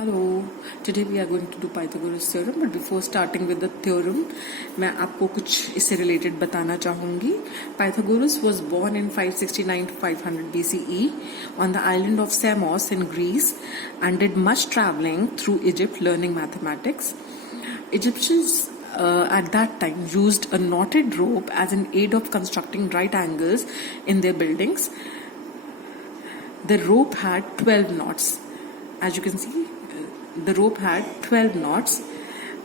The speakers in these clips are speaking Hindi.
Hello, today we are going to do Pythagoras theorem, but before starting with the theorem, मैं आपको कुछ इससे related बताना चाहूँगी. Pythagoras was born in 569 to 500 BCE on the island of Samos in Greece and did much traveling through Egypt learning mathematics. Egyptians at that time used a knotted rope as an aid of constructing right angles in their buildings. The rope had 12 knots. As you can see, the rope had 12 knots,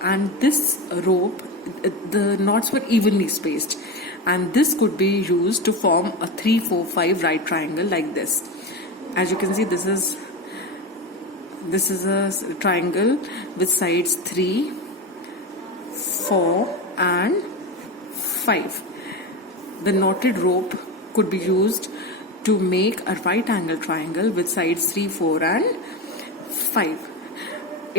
and this rope, the knots were evenly spaced, and this could be used to form a 3 4 5 right triangle like this. As you can see, this is a triangle with sides 3 4 and 5. The knotted rope could be used to make a right angle triangle with sides 3 4 and 5.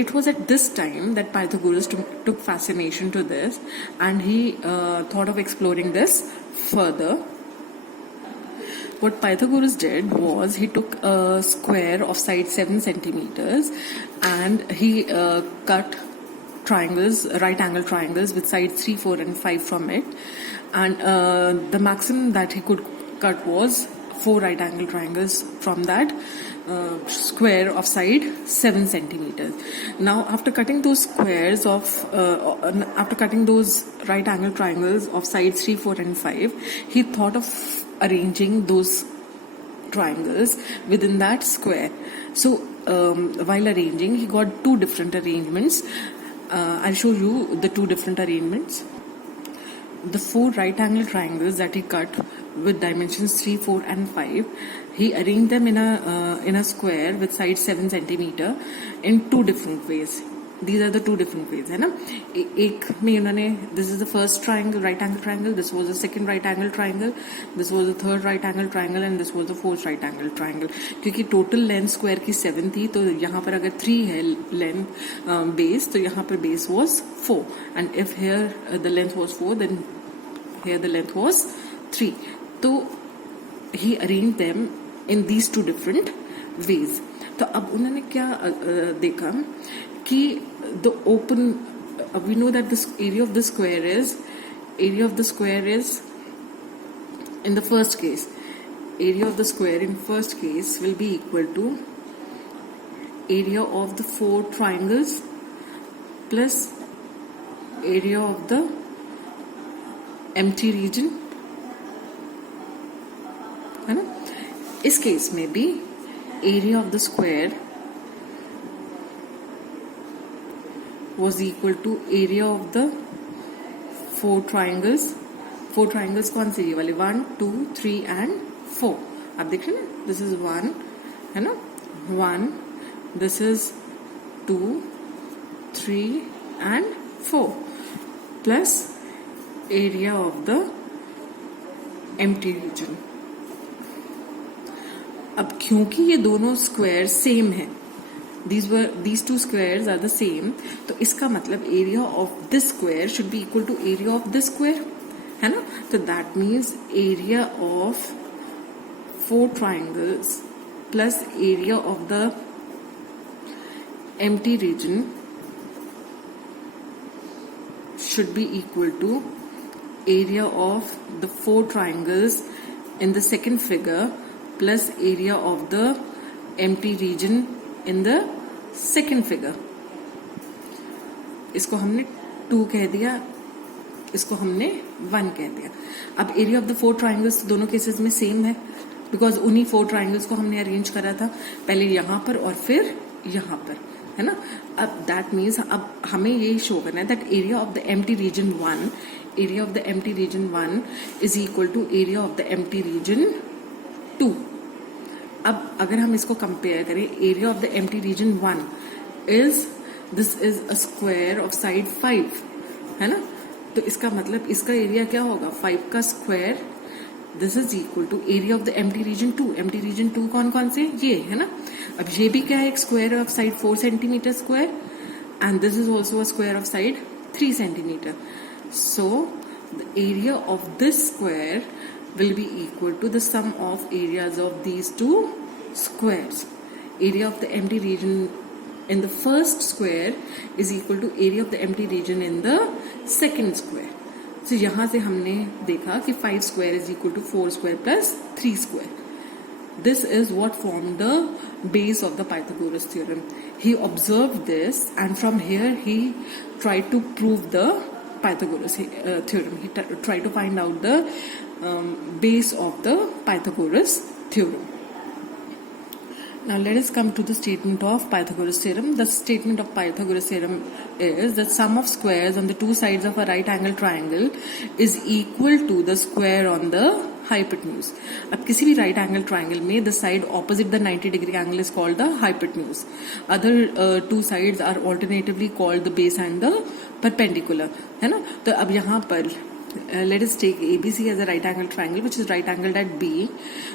It was at this time that Pythagoras took fascination to this, and he thought of exploring this further. What Pythagoras did was he took a square of side 7 centimeters and he cut triangles, right angle triangles with sides 3, 4 and 5 from it, and the maximum that he could cut was 4 right angle triangles from that square of side 7 centimeters. Now, after cutting those squares of, after cutting those right angle triangles of sides 3, 4 and 5, he thought of arranging those triangles within that square. So, while arranging, he got two different arrangements. I'll show you the two different arrangements. The 4 right angle triangles that he cut with dimensions 3, 4 and 5, he arranged them in a square with side 7 centimeter in two different ways. These are the two different ways, है ना. एक में उन्होंने, this is the first triangle, right angle triangle, this was the second right angle triangle, this was the third right angle triangle and this was the fourth right angle triangle. क्योंकि total length square की 7 थी, तो यहाँ पर अगर 3 है length base, तो यहाँ पर base was 4, and if here the length was 4, then here the length was 3. तो he arranged them in these two different ways. तो अब उन्होंने क्या देखा कि the open, we know that this area of the square is in the first case, area of the square in first case will be equal to area of the 4 triangles plus area of the empty region, है ना. इस केस में भी area of the square was equal to area of the 4 triangles. 4 triangles कौन से, ये वाले 1 2 3 and 4. आप देख रहे हैं ना, this is 1, है ना, 1, this is 2 3 and 4 plus area of the empty region. अब क्योंकि ये दोनों स्क्वायर सेम है, these two squares are the same, तो इसका मतलब area of this square should be equal to area of this square, है ना. तो that means area of 4 triangles plus area of the empty region should be equal to area of the 4 triangles in the second figure plus area of the empty region in the second figure. इसको हमने 2 कह दिया, इसको हमने 1 कह दिया. अब area of the 4 triangles दोनों केसेस में सेम है, बिकॉज उन्हीं 4 triangles को हमने अरेंज करा था, पहले यहाँ पर और फिर यहाँ पर, है ना. अब दैट मीन्स अब हमें ये शो करना है that area of the empty region 1 is equal to area of the empty region 2. अब अगर हम इसको कंपेयर करें, area of the empty region 1 this is a square of side 5, है ना. तो इसका मतलब इसका एरिया क्या होगा, 5 का square. This is equal to area of the empty region 2. Empty region 2 कौन कौन से, ये है ना. अब ये भी क्या है, एक square of side 4 centimetre square, and this is also a square of side 3 centimetre. So the area of this square will be equal to the sum of areas of these two squares. Area of the empty region in the first square is equal to area of the empty region in the second square. So यहाँ से हमने देखा कि 5 square is equal to 4 square plus 3 square. This is what formed the base of the Pythagoras theorem. He observed this, and from here he tried to prove the Pythagoras theorem. He tried to find out the base of the Pythagoras theorem. Now let us come to the statement of Pythagoras theorem. The statement of Pythagoras theorem is that sum of squares on the two sides of a right angle triangle is equal to the square on the hypotenuse. अब किसी भी right angle triangle में the side opposite the 90-degree angle is called the hypotenuse. Other two sides are alternatively called the base and the perpendicular. है ना? तो अब यहाँ पर let us take ABC as a right angle triangle which is right angled at B.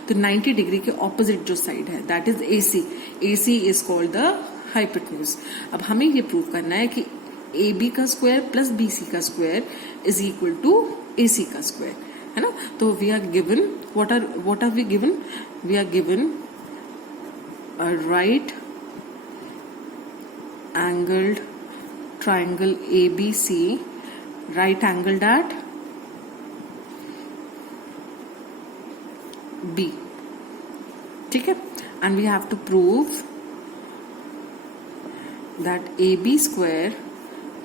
तो 90 degree के opposite जो side है that is AC. AC is called the hypotenuse. अब हमें ये prove करना है कि AB का square plus BC का square is equal to AC का square, है ना? तो we are given what are we given? We are given a right angled triangle ABC, right angled at B. ठीक है? And we have to prove that AB square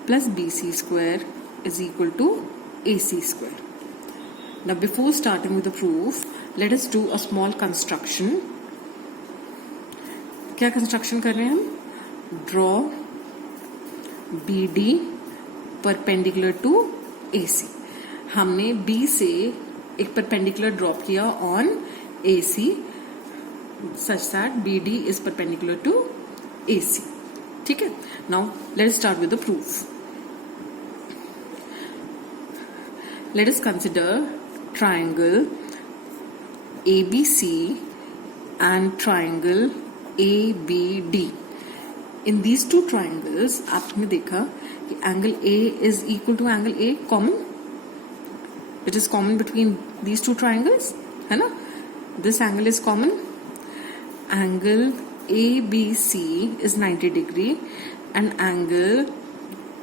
plus BC square is equal to AC square. Now before starting with the proof, let us do a small construction. क्या construction कर रहे हैं हम? Draw BD perpendicular to AC. हमने B से एक perpendicular ड्रॉप किया on AC such that BD is perpendicular to AC. ठीक है? Now let's start with the proof. Let us consider triangle ABC and triangle ABD. In these two triangles आपने देखा कि angle A is equal to angle A common. It is common between these two triangles, है ना? This angle is common. Angle ABC is 90 degree and angle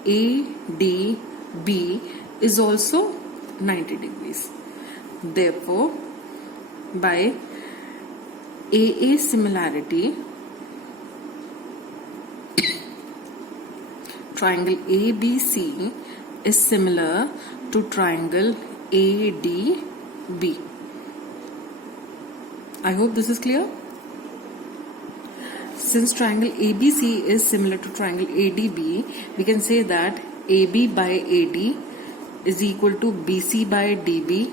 ADB is also 90 degrees. Therefore, by AA similarity, triangle ABC is similar to triangle ADB. I hope this is clear. Since triangle ABC is similar to triangle ADB, we can say that AB by AD is equal to BC by DB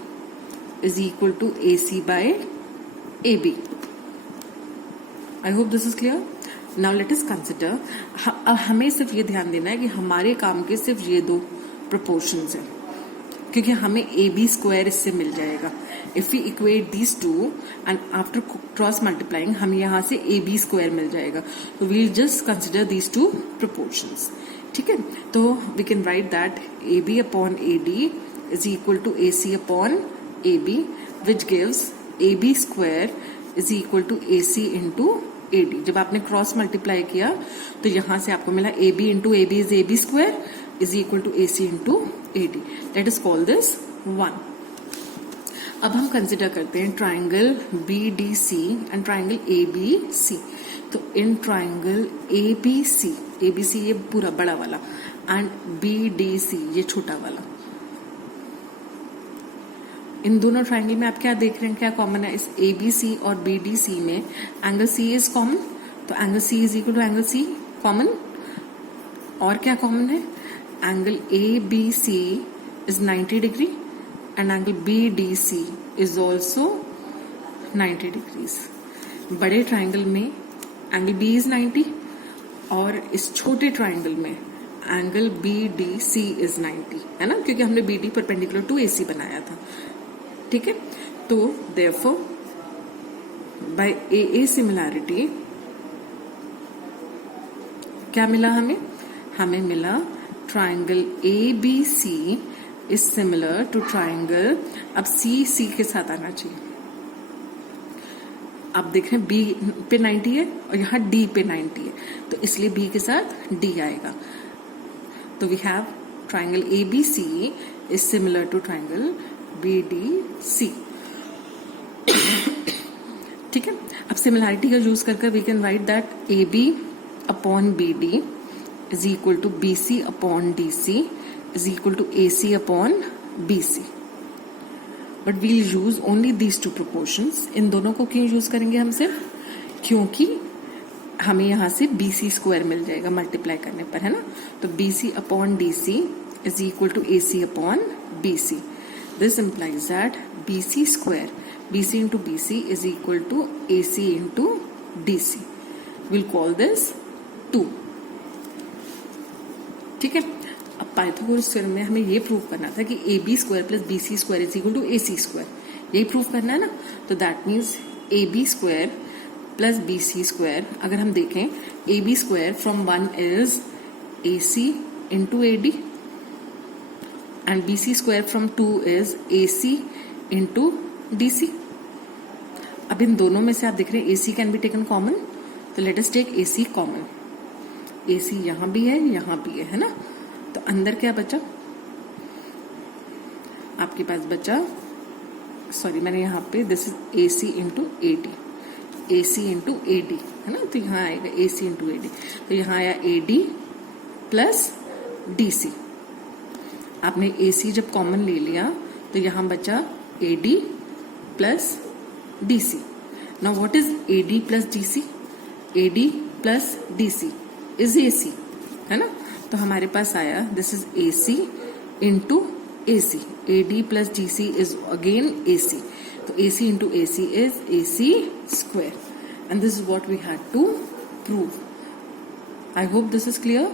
is equal to AC by AB. I hope this is clear. Now let us consider. हमें सिर्फ ये ध्यान देना है कि हमारे काम के सिर्फ ये दो proportions हैं, क्योंकि हमें AB square इससे मिल जाएगा. If we equate these two and after cross multiplying हमें यहाँ से AB square मिल जाएगा. So we'll just consider these two proportions. ठीक है? तो we can write that AB upon AD is equal to AC upon AB, which gives AB square is equal to AC into AD. जब आपने क्रॉस मल्टीप्लाई किया तो यहाँ से आपको मिला AB into AB is AB square is equal to AC into AD. Let us call this 1. अब हम कंसिडर करते हैं triangle BDC and triangle ABC. तो इन ट्राइंगल ABC ये पूरा बड़ा वाला एंड BDC ये छोटा वाला, इन दोनों ट्राइंगल में आप क्या देख रहे हैं, क्या कॉमन है? इस ABC और BDC में एंगल C इज कॉमन, तो angle C is equal to angle C common. और क्या कॉमन है? Angle ABC is 90 degree and angle BDC is also 90 degrees. बड़े ट्राइंगल में एंगल B is 90 और इस छोटे ट्राइंगल में एंगल BDC is 90, है ना? क्योंकि हमने BD परपेंडिकुलर टू AC बनाया था. ठीक है? तो therefore by AA similarity क्या मिला हमें? हमें मिला triangle ABC is similar to triangle. अब C के साथ आना चाहिए. आप देख रहे हैं बी पे 90 है और यहाँ डी पे 90 है, तो इसलिए बी के साथ डी आएगा. तो we have triangle ABC is similar to triangle BDC. ठीक है. अब सिमिलैरिटी का यूज करके we can write that AB upon BD is equal to BC upon DC is equal to AC upon BC. But we'll use only these two proportions. इन दोनों को क्यों यूज करेंगे हम सिर्फ? क्योंकि हमें यहाँ से BC स्क्वायर मिल जाएगा मल्टीप्लाई करने पर, है ना. तो BC upon DC is equal to AC upon BC. This implies that BC square, BC into BC is equal to AC into DC. We'll call this 2. ठीक है. अब पाइथागोरस थ्योरम में हमें ये प्रूव करना था कि AB square plus BC square is equal to AC square. यही प्रूव करना है ना. तो that means AB square plus BC square, अगर हम देखें AB square from 1 is AC into AD and BC square from 2 is AC into DC. अब इन दोनों में से आप देख रहे हैं AC can be taken common, तो let us take AC common. AC यहां भी है ना. तो अंदर क्या बचा? आपके पास बचा, सॉरी मैंने यहाँ पे this is AC into AD, AC into AD है ना. तो यहाँ आएगा AC इंटू AD. तो यहाँ आया AD प्लस DC. आपने AC जब कॉमन ले लिया तो यहाँ बचा AD plus DC. Now what is AD plus DC? AD plus DC is AC, है ना. तो हमारे पास आया this is AC into AC. AD plus DC is again AC. तो AC into AC is AC square. And this is what we had to prove. I hope this is clear.